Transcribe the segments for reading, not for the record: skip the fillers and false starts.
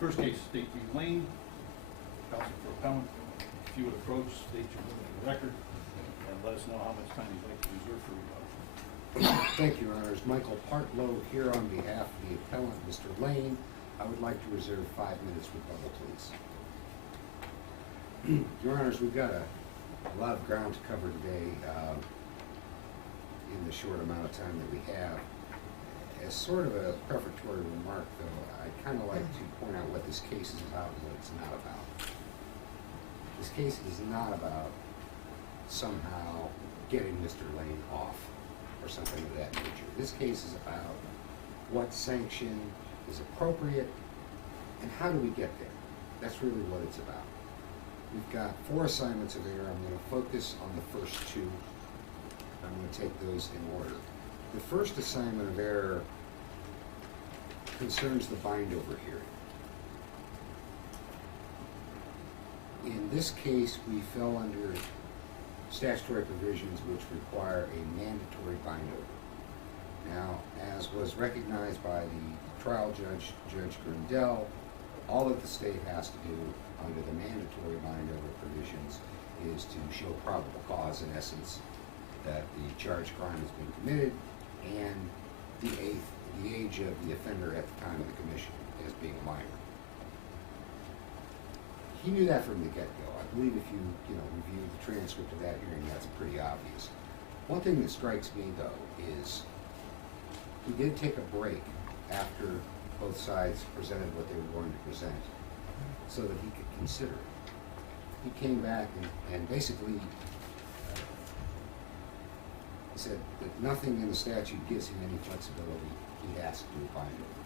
First case, State v. Lane, counsel for appellant. If you would approach, state your name on the record, and let us know how much time you'd like to reserve for rebuttal. Thank you, Your Honors. Michael Partlow here on behalf of the appellant, Mr. Lane. I would like to reserve 5 minutes rebuttal, please. Your Honors, we've got a lot of ground to cover today in the short amount of time that we have. As sort of a prefatory remark, though, I'd kind of like to point out what this case is about and what it's not about. This case is not about somehow getting Mr. Lane off or something of that nature. This case is about what sanction is appropriate and how do we get there. That's really what it's about. We've got 4 assignments of error. I'm going to focus on the first 2. I'm going to take those in order. The first assignment of error concerns the bind-over hearing. In this case, we fell under statutory provisions which require a mandatory bind-over. Now, as was recognized by the trial judge, Judge Grindell, all that the state has to do under the mandatory bind-over provisions is to show probable cause, in essence, that the charged crime has been committed and the age of the offender at the time of the commission as being a minor. He knew that from the get-go. I believe if you review the transcript of that hearing, that's pretty obvious. One thing that strikes me, though, is he did take a break after both sides presented what they were going to present so that he could consider it. He came back and basically he said that nothing in the statute gives him any flexibility. He has to do a bind-over.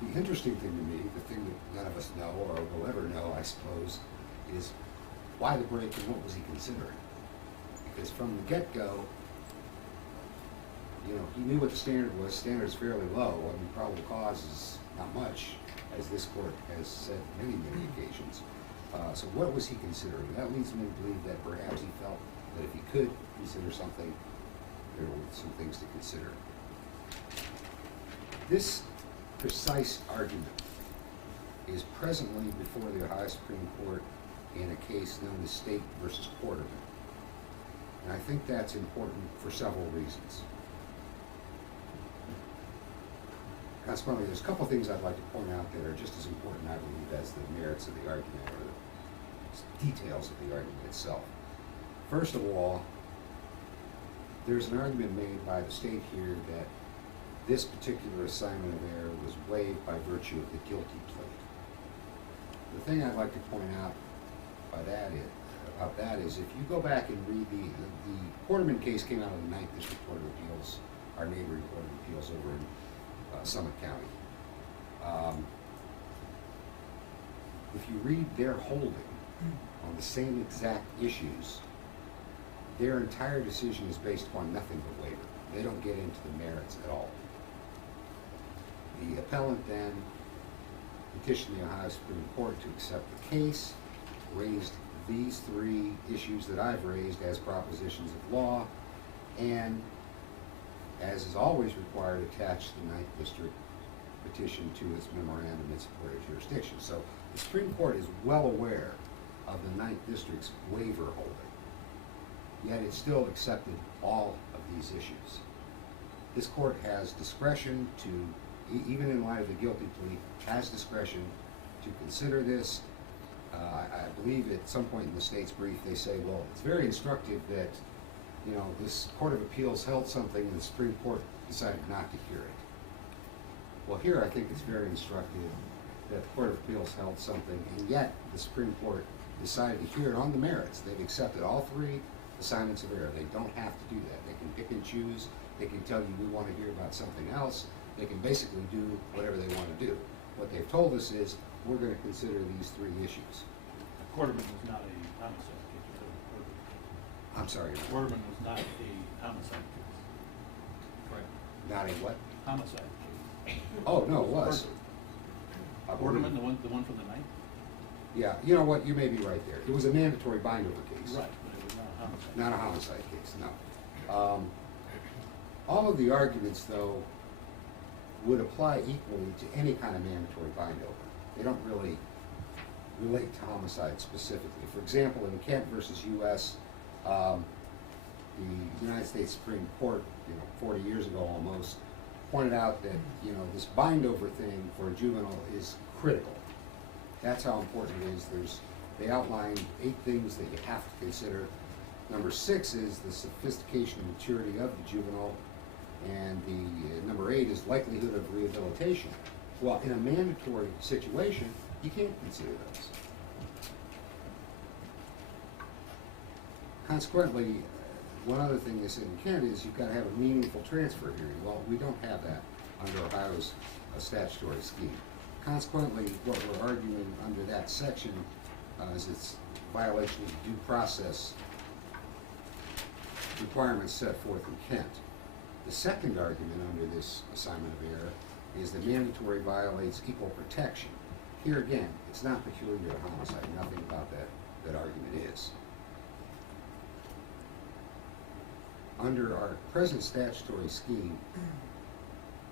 The interesting thing to me, the thing that none of us know or will ever know, I suppose, is why the break and what was he considering? Because from the get-go, he knew what the standard was. Standard is fairly low. I mean, probable cause is not much, as this court has said many, many occasions. So what was he considering? That leads me to believe that perhaps he felt that if he could consider something, there were some things to consider. This precise argument is presently before the Ohio Supreme Court in a case known as State versus Chardon. And I think that's important for several reasons. Consequently, there's a couple things I'd like to point out that are just as important, I believe, as the merits of the argument or the details of the argument itself. First of all, there's an argument made by the state here that this particular assignment of error was waived by virtue of the guilty plea. The thing I'd like to point out about that is if you go back and read the Quarterman case came out of the 9th District Court of Appeals, our neighboring Court of Appeals over in Summit County. If you read their holding on the same exact issues, their entire decision is based upon nothing but waiver. They don't get into the merits at all. The appellant then petitioned the Ohio Supreme Court to accept the case, raised these 3 issues that I've raised as propositions of law, and as is always required, attached the 9th District petition to its memorandum in support of jurisdiction. So the Supreme Court is well aware of the 9th District's waiver holding, yet it still accepted all of these issues. This court has discretion to, even in light of the guilty plea, has discretion to consider this. I believe at some point in the state's brief they say, well, it's very instructive that this Court of Appeals held something and the Supreme Court decided not to hear it. Well, here I think it's very instructive that the Court of Appeals held something and yet the Supreme Court decided to hear it on the merits. They've accepted all 3 assignments of error. They don't have to do that. They can pick and choose. They can tell you we want to hear about something else. They can basically do whatever they want to do. What they've told us is we're going to consider these 3 issues. Quarterman was not a homicide case. I'm sorry. Quarterman was not a homicide case. Correct. Not a what? Homicide case. Oh, no, it was. Quarterman, the one from the 9th? Yeah, you know what? You may be right there. It was a mandatory bind-over case. Right, but it was not a homicide. Not a homicide case, no. All of the arguments, though, would apply equally to any kind of mandatory bind-over. they don't really relate to homicide specifically. For example, in Kent versus U.S., the United States Supreme Court, 40 years ago almost, pointed out that, this bind-over thing for a juvenile is critical. That's how important it is. They outlined 8 things that you have to consider. Number 6 is the sophistication and maturity of the juvenile, and the number 8 is likelihood of rehabilitation. Well, in a mandatory situation, you can't consider those. Consequently, one other thing they said in Kent is you've got to have a meaningful transfer hearing. Well, we don't have that under Ohio's statutory scheme. Consequently, what we're arguing under that section is its violation of due process requirements set forth in Kent. The second argument under this assignment of error is that mandatory violates equal protection. Here again, it's not peculiar to homicide. Nothing about that argument is. Under our present statutory scheme,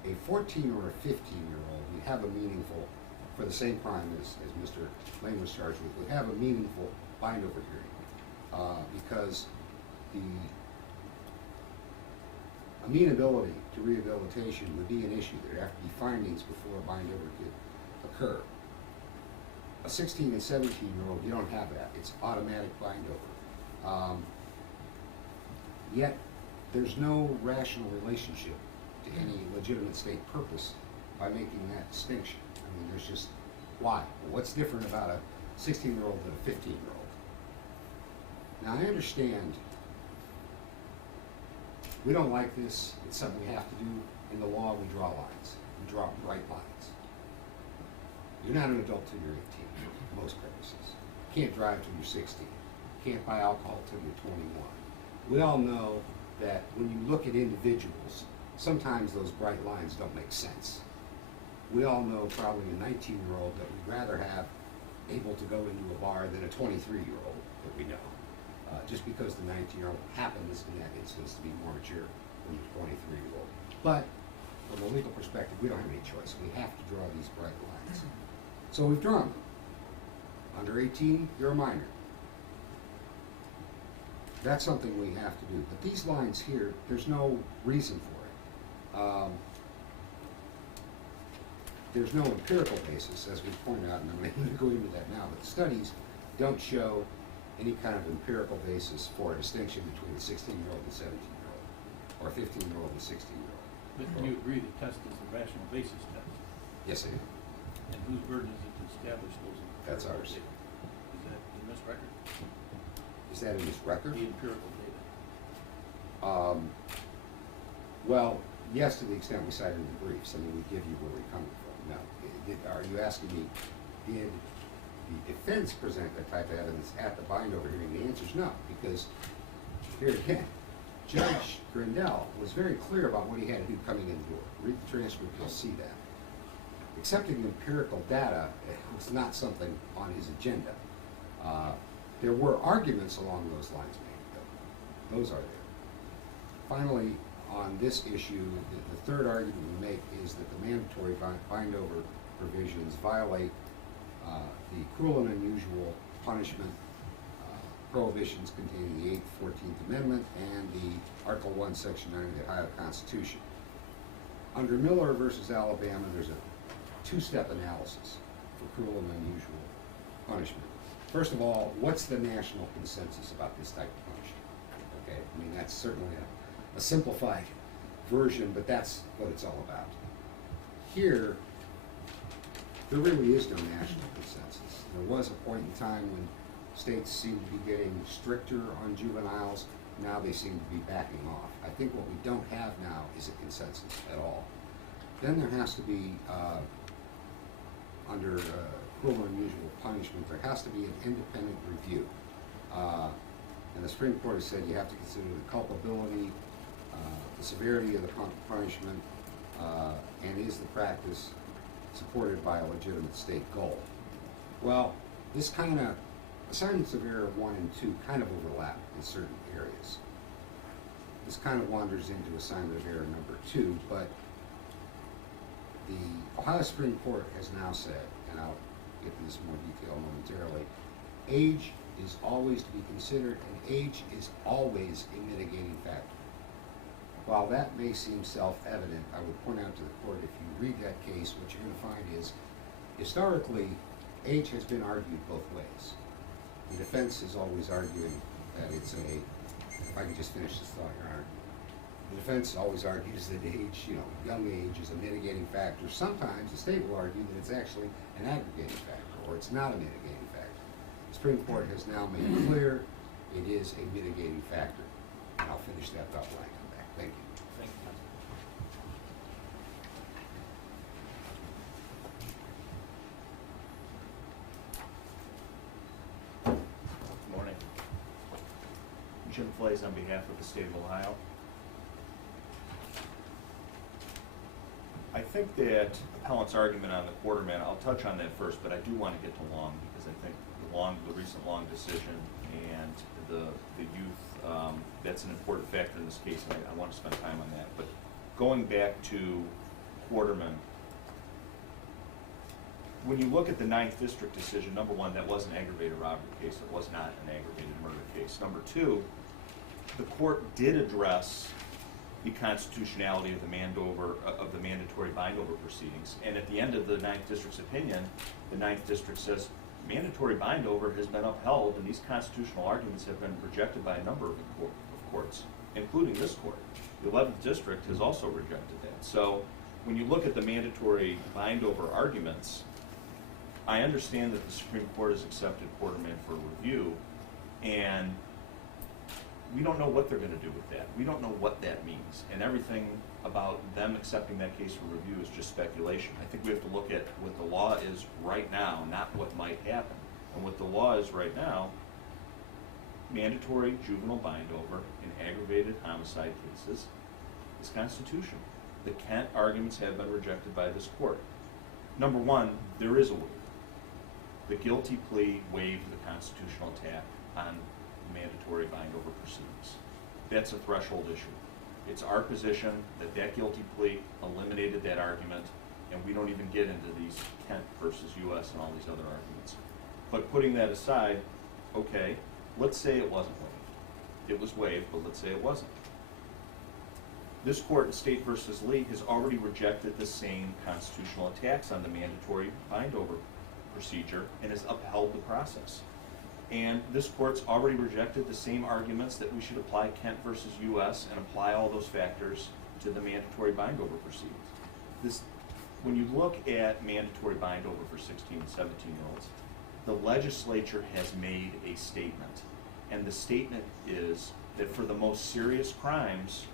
a 14 or a 15-year-old would have a meaningful, for the same crime as Mr. Lane was charged with, would have a meaningful bind-over hearing because the amenability to rehabilitation would be an issue. There'd have to be findings before a bind-over could occur. A 16 and 17-year-old, you don't have that. It's automatic bind-over. Yet, there's no rational relationship to any legitimate state purpose by making that distinction. I mean, there's just, why? Well, what's different about a 16-year-old than a 15-year-old? Now, I understand we don't like this. It's something we have to do. In the law, we draw lines. We draw bright lines. You're not an adult till you're 18, for most purposes. You can't drive till you're 16. You can't buy alcohol till you're 21. We all know that when you look at individuals, sometimes those bright lines don't make sense. We all know probably a 19-year-old that we'd rather have able to go into a bar than a 23-year-old that we know. Just because the 19-year-old happens in that instance to be more mature than the 23-year-old. But from a legal perspective, we don't have any choice. We have to draw these bright lines. So we've drawn them. Under 18, you're a minor. That's something we have to do. But these lines here, there's no reason for it. There's no empirical basis, as we pointed out, and I'm not going to go into that now, but studies don't show any kind of empirical basis for a distinction between a 16-year-old and 17-year-old, or a 15-year-old and 16-year-old. But you agree the test is the rational basis test? Yes, I do. And whose burden is it to establish those empirical That's ours. data? Is that in this record? Is that in this record? The empirical data. Well, yes, to the extent we cited in the briefs. I mean, we give you where we're coming from. Now, are you asking me, did the defense present that type of evidence at the bind-over hearing? The answer is no, because here again, Judge Grindell was very clear about what he had to do coming in the door. Read the transcript, you'll see that. Accepting empirical data was not something on his agenda. There were arguments along those lines made, though. Those are there. Finally, on this issue, the third argument we make is that the mandatory bind-over provisions violate the cruel and unusual punishment prohibitions contained in the 8th, 14th Amendment and the Article 1, Section 9 of the Ohio Constitution. Under Miller versus Alabama, there's a two-step analysis for cruel and unusual punishment. First of all, what's the national consensus about this type of punishment? Okay, I mean, that's certainly a simplified version, but that's what it's all about. Here, there really is no national consensus. There was a point in time when states seemed to be getting stricter on juveniles. Now they seem to be backing off. I think what we don't have now is a consensus at all. Then there has to be, under cruel and unusual punishment, there has to be an independent review. And the Supreme Court has said you have to consider the culpability, the severity of the punishment, and is the practice supported by a legitimate state goal. Well, this kind of, assignments of error 1 and 2 kind of overlap in certain areas. This kind of wanders into assignment of error number 2, but the Ohio Supreme Court has now said, and I'll get to this in more detail momentarily. Age is always to be considered, and age is always a mitigating factor. While that may seem self-evident, I would point out to the court, if you read that case, what you're going to find is, historically, age has been argued both ways. The defense is always arguing that it's a, if I can just finish this thought, Your Honor. The defense always argues that age, young age is a mitigating factor. Sometimes the state will argue that it's actually an aggravating factor, or it's not a mitigating factor. The Supreme Court has now made clear it is a mitigating factor. And I'll finish that thought when I come back. Thank you. Thank you, Counsel. Good morning. Jim Flays on behalf of the state of Ohio. I think that Appellant's argument on the quarterman, I'll touch on that first, but I do want to get to Long, because I think the recent Long decision and the youth, that's an important factor in this case, and I want to spend time on that. But going back to Quarterman, when you look at the 9th District decision, number one, that was an aggravated robbery case. It was not an aggravated murder case. Number two, the court did address the constitutionality of the mandatory bind-over proceedings. And at the end of the 9th District's opinion, the 9th District says mandatory bind-over has been upheld, and these constitutional arguments have been rejected by a number of courts, including this court. The 11th District has also rejected that. So when you look at the mandatory bind-over arguments, I understand that the Supreme Court has accepted Quarterman for review, and we don't know what they're going to do with that. We don't know what that means. And everything about them accepting that case for review is just speculation. I think we have to look at what the law is right now, not what might happen. And what the law is right now, mandatory juvenile bind-over in aggravated homicide cases is constitutional. The Kent arguments have been rejected by this court. Number one, there is a waiver. The guilty plea waived the constitutional attack on mandatory bind-over proceedings. That's a threshold issue. It's our position that that guilty plea eliminated that argument, and we don't even get into these Kent versus U.S. and all these other arguments. But putting that aside, okay, let's say it wasn't waived. It was waived, but let's say it wasn't. This court in State versus Lee has already rejected the same constitutional attacks on the mandatory bind-over procedure and has upheld the process. And this court's already rejected the same arguments that we should apply Kent versus U.S. and apply all those factors to the mandatory bind-over proceedings. When you look at mandatory bind-over for 16 and 17-year-olds, the legislature has made a statement. And the statement is that for the most serious crimes,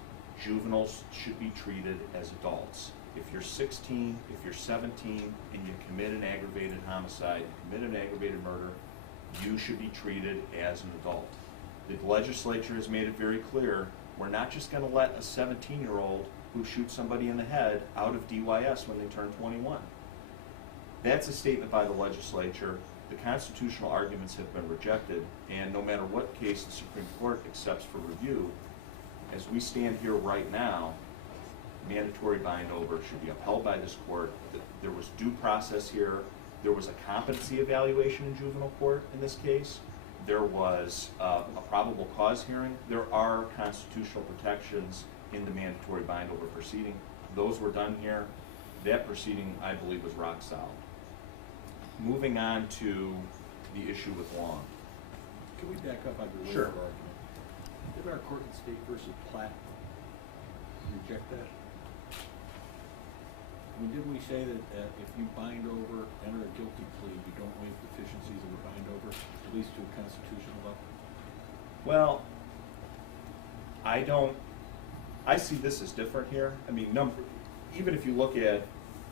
juveniles should be treated as adults. If you're 16, if you're 17, and you commit an aggravated homicide, you commit an aggravated murder, you should be treated as an adult. The legislature has made it very clear, we're not just going to let a 17-year-old who shoots somebody in the head out of DYS when they turn 21. That's a statement by the legislature. The constitutional arguments have been rejected, and no matter what case the Supreme Court accepts for review, as we stand here right now, mandatory bind-over should be upheld by this court. There was due process here. There was a competency evaluation in juvenile court in this case. There was a probable cause hearing. There are constitutional protections in the mandatory bind-over proceeding. Those were done here. That proceeding, I believe, was rock solid. Moving on to the issue with Long. Can we back up on your Sure. waiver argument? Did our court in State versus Platt reject that? I mean, didn't we say that if you bind over, enter a guilty plea, you don't waive deficiencies of a bind over, at least to a constitutional level? Well, I see this as different here. I mean, even if you look at,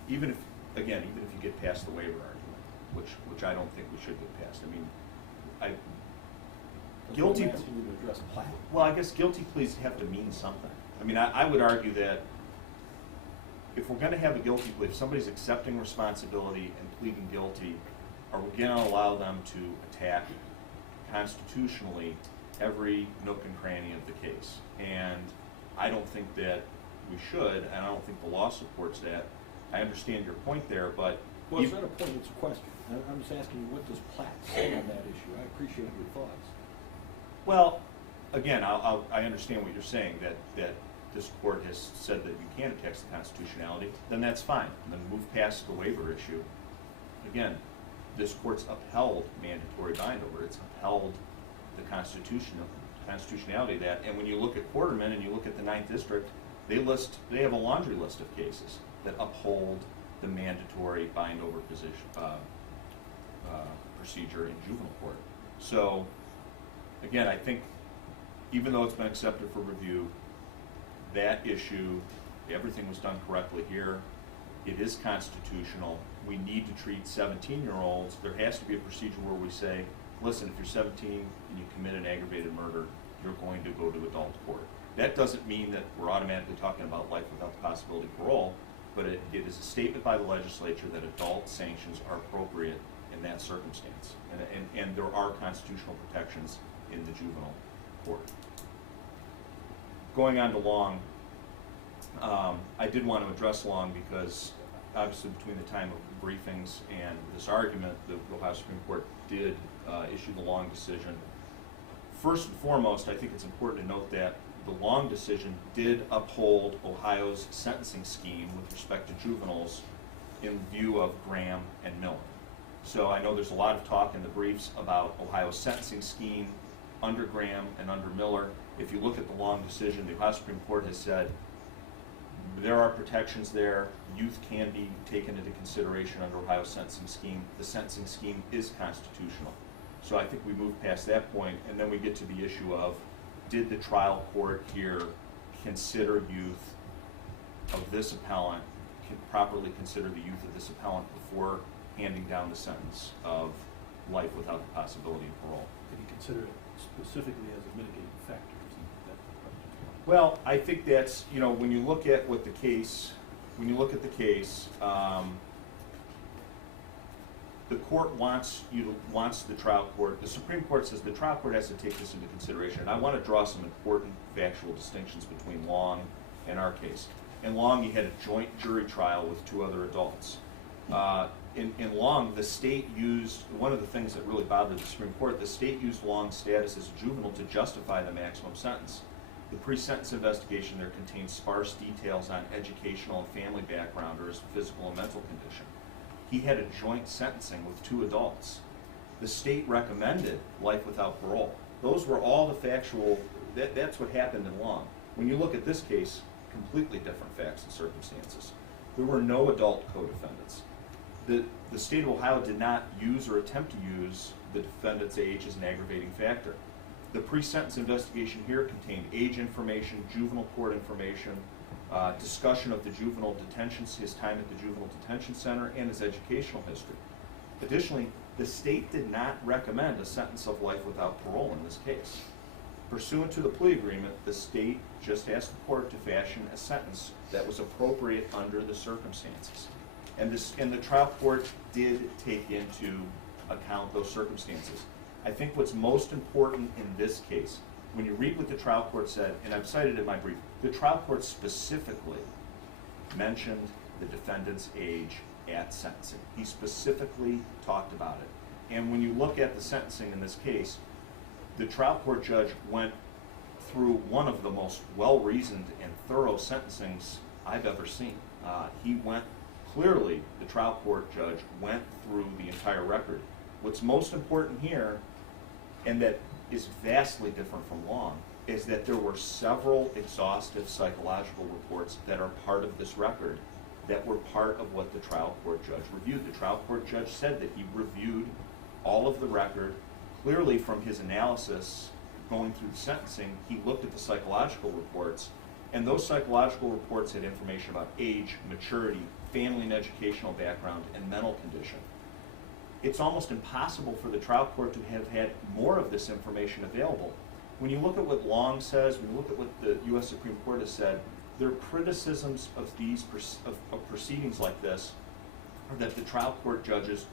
even if you get past the waiver argument, which I don't think we should get past. I mean, guilty. I'm asking you to address Platt. Well, I guess guilty pleas have to mean something. I mean, I would argue that if we're going to have a guilty plea, if somebody's accepting responsibility and pleading guilty, are we going to allow them to attack constitutionally every nook and cranny of the case? And I don't think that we should, and I don't think the law supports that. I understand your point there, but... Well, it's not a point, it's a question. I'm just asking you, what does Platt say on that issue? I appreciate your thoughts. Well, again, I understand what you're saying, that this court has said that you can attack the constitutionality, then that's fine. And then move past the waiver issue. Again, this court's upheld mandatory bind-over. It's upheld the constitutionality of that. And when you look at Quarterman and you look at the 9th District, they have a laundry list of cases that uphold the mandatory bind-over procedure in juvenile court. So, again, I think even though it's been accepted for review, that issue, everything was done correctly here. It is constitutional. We need to treat 17-year-olds. There has to be a procedure where we say, listen, if you're 17 and you commit an aggravated murder, you're going to go to adult court. That doesn't mean that we're automatically talking about life without the possibility of parole, but it is a statement by the legislature that adult sanctions are appropriate in that circumstance. And there are constitutional protections in the juvenile court. Going on to Long, I did want to address Long because obviously between the time of the briefings and this argument, the Ohio Supreme Court did issue the Long decision. First and foremost, I think it's important to note that the Long decision did uphold Ohio's sentencing scheme with respect to juveniles in view of Graham and Miller. So I know there's a lot of talk in the briefs about Ohio's sentencing scheme under Graham and under Miller. If you look at the Long decision, the Ohio Supreme Court has said there are protections there. Youth can be taken into consideration under Ohio's sentencing scheme. The sentencing scheme is constitutional. So I think we move past that point, and then we get to the issue of, did the trial court here consider youth of this appellant, properly consider the youth of this appellant before handing down the sentence of life without the possibility of parole? Did he consider it specifically as a mitigating factor? Isn't that the question? Well, I think that's, when you look at what the case, the court wants the trial court, the Supreme Court says the trial court has to take this into consideration. And I want to draw some important factual distinctions between Long and our case. In Long, you had a joint jury trial with 2 other adults. In Long, the state used, one of the things that really bothered the Supreme Court, the state used Long's status as a juvenile to justify the maximum sentence. The pre-sentence investigation there contains sparse details on educational and family background or his physical and mental condition. He had a joint sentencing with 2 adults. The state recommended life without parole. Those were all the factual, that's what happened in Long. When you look at this case, completely different facts and circumstances. There were no adult co-defendants. The state of Ohio did not use or attempt to use the defendant's age as an aggravating factor. The pre-sentence investigation here contained age information, juvenile court information, discussion of the juvenile detention, his time at the juvenile detention center, and his educational history. Additionally, the state did not recommend a sentence of life without parole in this case. Pursuant to the plea agreement, the state just asked the court to fashion a sentence that was appropriate under the circumstances. And the trial court did take into account those circumstances. I think what's most important in this case, when you read what the trial court said, and I've cited in my brief, the trial court specifically mentioned the defendant's age at sentencing. He specifically talked about it. And when you look at the sentencing in this case, the trial court judge went through one of the most well-reasoned and thorough sentencings I've ever seen. Clearly, the trial court judge went through the entire record. What's most important here, and that is vastly different from Long, is that there were several exhaustive psychological reports that are part of this record that were part of what the trial court judge reviewed. The trial court judge said that he reviewed all of the record. Clearly, from his analysis going through the sentencing, he looked at the psychological reports, and those psychological reports had information about age, maturity, family and educational background, and mental condition. It's almost impossible for the trial court to have had more of this information available. When you look at what Long says, when you look at what the U.S. Supreme Court has said, their criticisms of these of proceedings like this are that the trial court judges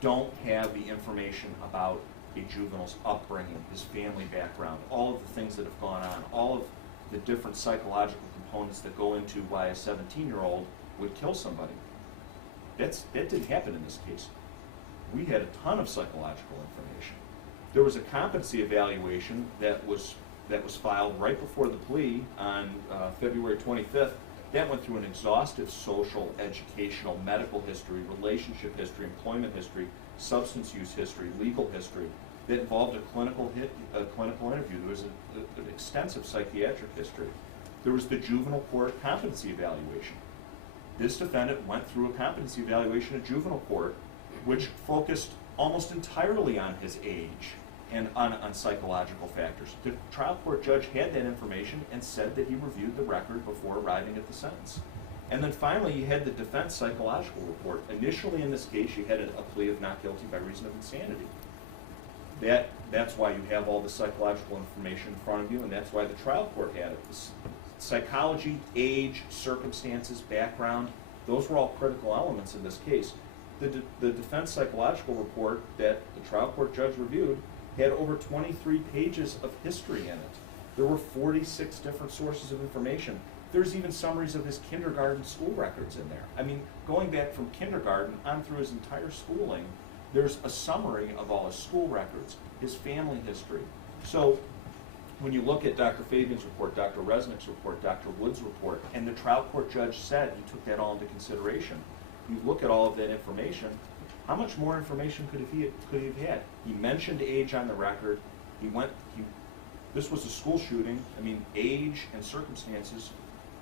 don't have the information about a juvenile's upbringing, his family background, all of the things that have gone on, all of the different psychological components that go into why a 17-year-old would kill somebody. That didn't happen in this case. we had a ton of psychological information. There was a competency evaluation that was filed right before the plea on February 25th. That went through an exhaustive social, educational, medical history, relationship history, employment history, substance use history, legal history, that involved a clinical interview. There was an extensive psychiatric history. There was the juvenile court competency evaluation. This defendant went through a competency evaluation at juvenile court, which focused almost entirely on his age and on psychological factors. The trial court judge had that information and said that he reviewed the record before arriving at the sentence. And then finally, you had the defense psychological report. Initially in this case, you had a plea of not guilty by reason of insanity. That's why you have all the psychological information in front of you, and that's why the trial court had it. Psychology, age, circumstances, background, those were all critical elements in this case. The defense psychological report that the trial court judge reviewed had over 23 pages of history in it. There were 46 different sources of information. There's even summaries of his kindergarten school records in there. I mean, going back from kindergarten on through his entire schooling, there's a summary of all his school records, his family history. So when you look at Dr. Fabian's report, Dr. Resnick's report, Dr. Wood's report, and the trial court judge said he took that all into consideration, you look at all of that information, how much more information could he have had? He mentioned age on the record. This was a school shooting. I mean, age and circumstances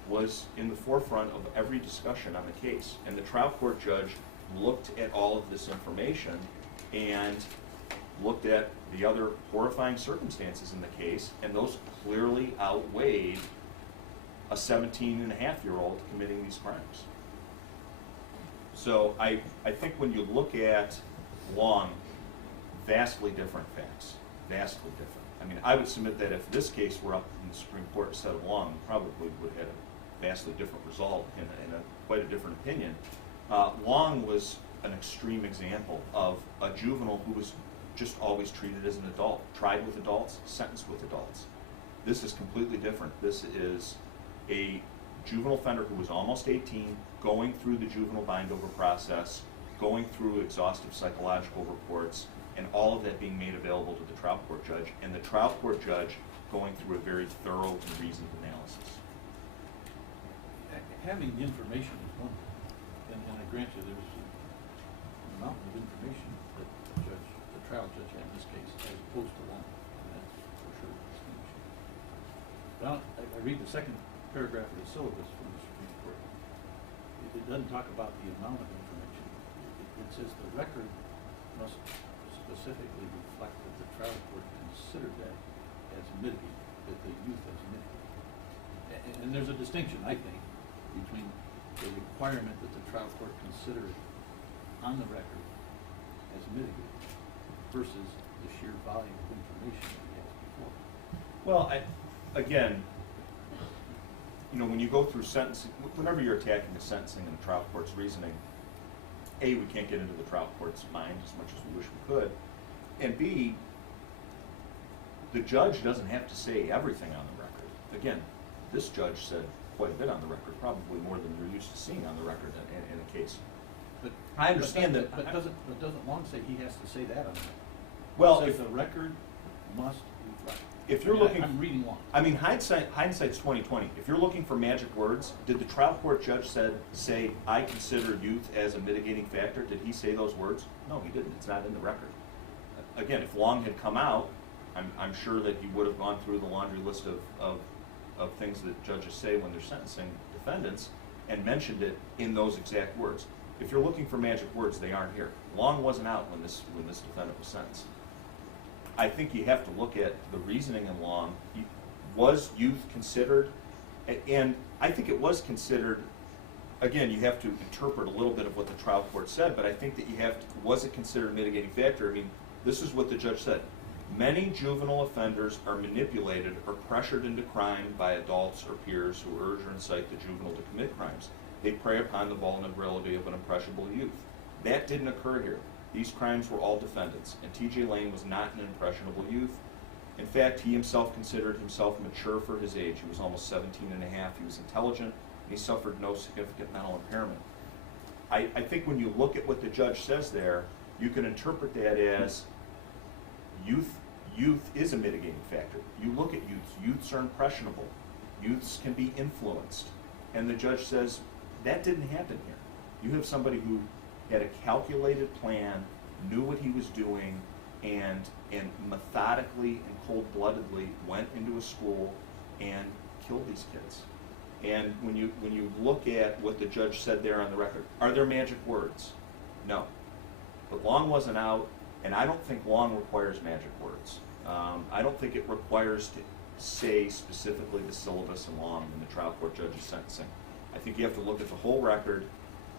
was in the forefront of every discussion on the case. And the trial court judge looked at all of this information and looked at the other horrifying circumstances in the case, and those clearly outweighed a 17-and-a-half-year-old committing these crimes. So I think when you look at Long, vastly different facts, vastly different. I mean, I would submit that if this case were up in the Supreme Court instead of Long, probably would have had a vastly different result and quite a different opinion. Long was an extreme example of a juvenile who was just always treated as an adult, tried with adults, sentenced with adults. This is completely different. This is a juvenile offender who was almost 18, going through the juvenile bind-over process, going through exhaustive psychological reports, and all of that being made available to the trial court judge, and the trial court judge going through a very thorough and reasoned analysis. Having the information is one thing, and I grant you there's a mountain of information that the trial judge had in this case, as opposed to Long, and that's for sure a distinction. Now, I read the second paragraph of the syllabus from the Supreme Court. It doesn't talk about the amount of information. It says the record must specifically reflect that the trial court considered that as mitigating, that the youth as mitigating. And there's a distinction, I think, between the requirement that the trial court consider it on the record as mitigating versus the sheer volume of information that we had before. Well, again, when you go through sentencing, whenever you're attacking the sentencing and the trial court's reasoning, A, we can't get into the trial court's mind as much as we wish we could, and B, the judge doesn't have to say everything on the record. Again, this judge said quite a bit on the record, probably more than you're used to seeing on the record in a case. But I understand that. But doesn't Long say he has to say that on the record? Well, it says the record must reflect. If you're looking, I'm reading Long. I mean, hindsight's 20/20. If you're looking for magic words, did the trial court judge say, I consider youth as a mitigating factor? Did he say those words? No, he didn't. It's not in the record. Again, if Long had come out, I'm sure that he would have gone through the laundry list of things that judges say when they're sentencing defendants and mentioned it in those exact words. If you're looking for magic words, they aren't here. Long wasn't out when this defendant was sentenced. I think you have to look at the reasoning in Long. Was youth considered? And I think it was considered. Again, you have to interpret a little bit of what the trial court said, but I think that was it considered a mitigating factor? I mean, this is what the judge said. Many juvenile offenders are manipulated or pressured into crime by adults or peers who urge or incite the juvenile to commit crimes. They prey upon the vulnerability of an impressionable youth. That didn't occur here. These crimes were all defendants, and T.J. Lane was not an impressionable youth. In fact, he himself considered himself mature for his age. He was almost 17 and a half. He was intelligent, and he suffered no significant mental impairment. I think when you look at what the judge says there, You can interpret that as youth is a mitigating factor. You look at youths are impressionable. Youths can be influenced. And the judge says, that didn't happen here. You have somebody who had a calculated plan, knew what he was doing, and methodically and cold-bloodedly went into a school and killed these kids. And when you look at what the judge said there on the record, are there magic words? No. But Long wasn't out, and I don't think Long requires magic words. I don't think it requires to say specifically the syllabus in Long in the trial court judge's sentencing. I think you have to look at the whole record.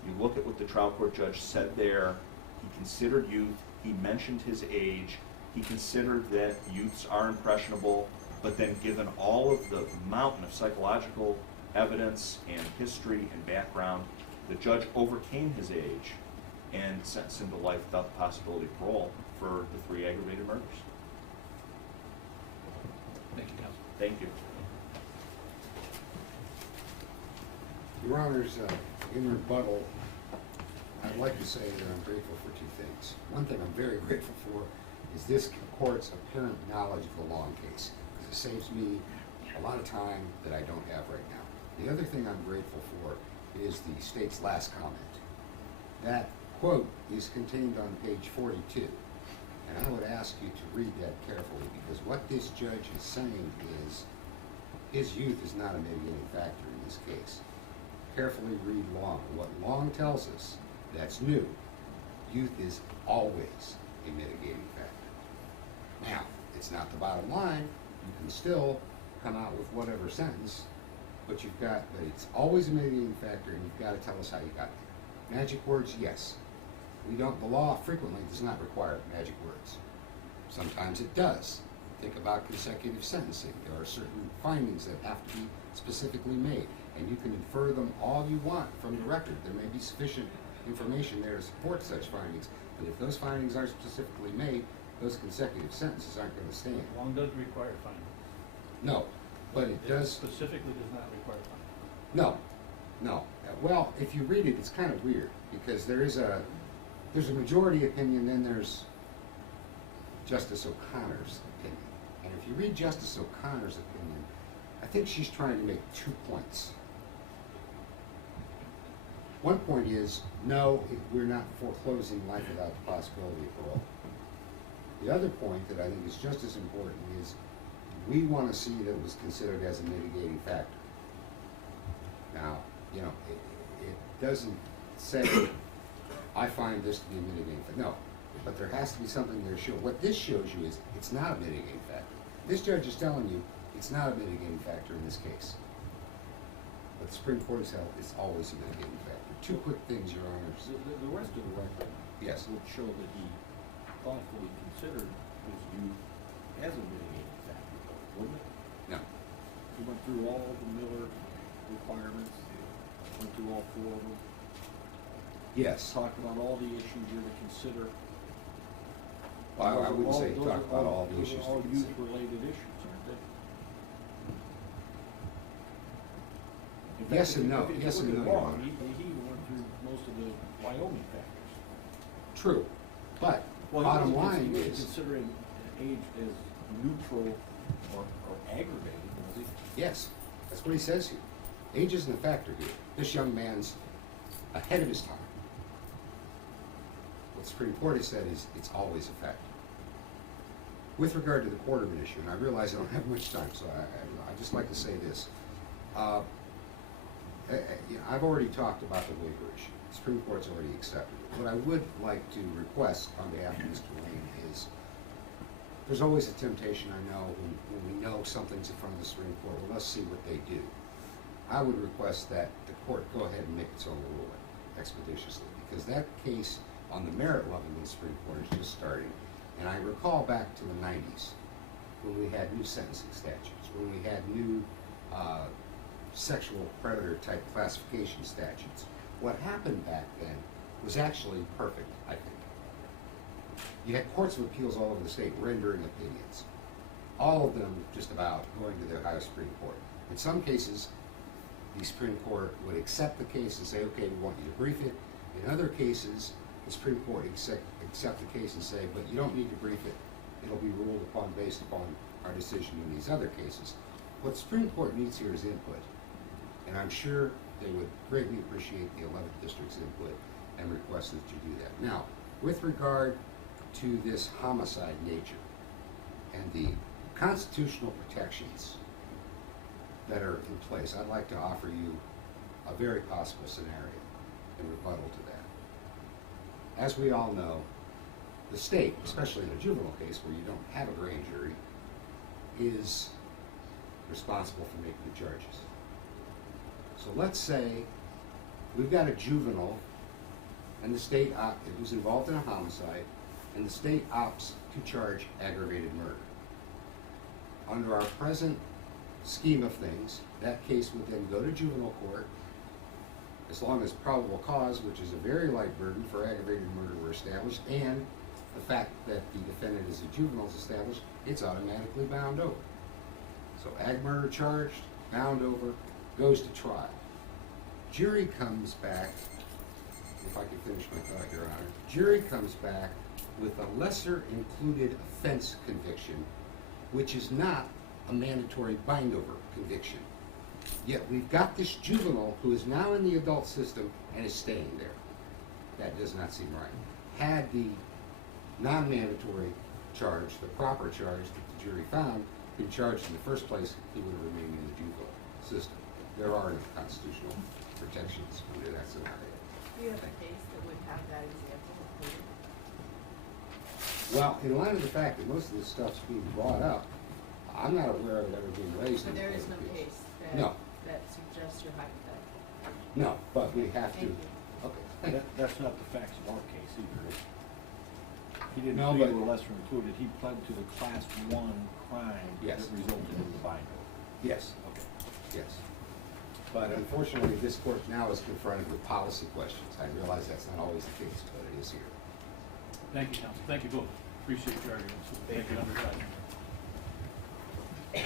You look at what the trial court judge said there. He considered youth. He mentioned his age. He considered that youths are impressionable, but then given all of the mountain of psychological evidence and history and background, the judge overcame his age and sentenced him to life without the possibility of parole for the 3 aggravated murders. Thank you, counsel. Thank you. Your Honors, in rebuttal, I'd like to say that I'm grateful for 2 things. One thing I'm very grateful for is this court's apparent knowledge of the Long case, because it saves me a lot of time that I don't have right now. The other thing I'm grateful for is the state's last comment. That quote is contained on page 42, and I would ask you to read that carefully, because what this judge is saying is his youth is not a mitigating factor in this case. Carefully read Long. What Long tells us, that's new. Youth is always a mitigating factor. Now, it's not the bottom line. You can still come out with whatever sentence, but it's always a mitigating factor, and you've got to tell us how you got there. Magic words, yes. The law frequently does not require magic words. Sometimes it does. Think about consecutive sentencing. There are certain findings that have to be specifically made, and you can infer them all you want from the record. There may be sufficient information there to support such findings, but if those findings aren't specifically made, those consecutive sentences aren't going to stand. Long doesn't require findings. No, but it does. Specifically does not require findings. No. Well, if you read it, it's kind of weird, because there's a majority opinion, then there's Justice O'Connor's opinion. And if you read Justice O'Connor's opinion, I think she's trying to make 2 points. One point is, no, we're not foreclosing life without the possibility of parole. The other point that I think is just as important is, we want to see that it was considered as a mitigating factor. Now, it doesn't say, I find this to be a mitigating factor. No, but there has to be something there to show. What this shows you is, it's not a mitigating factor. This judge is telling you, it's not a mitigating factor in this case. But the Supreme Court has held it's always a mitigating factor. 2 quick things, Your Honors. The rest of the record Yes. would show that he thoughtfully considered his youth as a mitigating factor, wouldn't it? No. He went through all the Miller requirements, went through all 4 of them, Yes. talked about all the issues you're to consider. Well, I wouldn't say Those talk are about all the those issues. are all to consider. youth-related issues, aren't they? In Yes fact, and no. if you Yes look and at no, Your Long, Honor. he went through most of the Wyoming factors. True, but Well, bottom he line wasn't is, considering age as neutral or aggravating, was he? yes, that's what he says here. Age isn't a factor here. This young man's ahead of his time. What the Supreme Court has said is, it's always a factor. With regard to the Quarterman issue, and I realize I don't have much time, so I'd just like to say this. I've already talked about the waiver issue. The Supreme Court's already accepted it. What I would like to request on behalf of Mr. Lane is, there's always a temptation, I know, when we know something's in front of the Supreme Court, well, let's see what they do. I would request that the court go ahead and make its own ruling expeditiously, because that case on the merit level in the Supreme Court is just starting. And I recall back to the 90s, when we had new sentencing statutes, when we had new sexual predator type classification statutes. What happened back then was actually perfect, I think. You had courts of appeals all over the state rendering opinions, all of them just about going to the Ohio Supreme Court. In some cases, the Supreme Court would accept the case and say, okay, we want you to brief it. In other cases, the Supreme Court accept the case and say, but you don't need to brief it, it'll be ruled upon based upon our decision in these other cases. What the Supreme Court needs here is input, and I'm sure they would greatly appreciate the 11th District's input and request that you do that. Now, with regard to this homicide nature and the constitutional protections that are in place, I'd like to offer you a very possible scenario in rebuttal to that. As we all know, the state, especially in a juvenile case where you don't have a grand jury, is responsible for making the charges. So let's say we've got a juvenile and the state who's involved in a homicide, and the state opts to charge aggravated murder. Under our present scheme of things, that case would then go to juvenile court as long as probable cause, which is a very light burden for aggravated murder, were established, and the fact that the defendant is a juvenile is established, it's automatically bound over. So ag murder charged, bound over, goes to trial. Jury comes back, if I can finish my thought, Your Honor, jury comes back with a lesser included offense conviction, which is not a mandatory bind-over conviction. Yet we've got this juvenile who is now in the adult system and is staying there. That does not seem right. Had the non-mandatory charge, the proper charge that the jury found, been charged in the first place, he would have remained in the juvenile system. There are no constitutional protections under that scenario. Do you have a case that would have that example included? Well, in light of the fact that most of this stuff's being brought up, I'm not aware of it ever being raised. But in there the is no court case No. that suggests your hypothetical. No, but we have to. Thank you. Okay, thank you. That's not the facts of our case either. He didn't No, plead but- to a lesser included, he pled to the class 1 crime Yes. that resulted in the binder. Yes, Okay. yes. But unfortunately, this court now is confronted with policy questions. I realize that's not always the case, but it is here. Thank you, counsel. Thank you both. Appreciate your arguments. Thank you.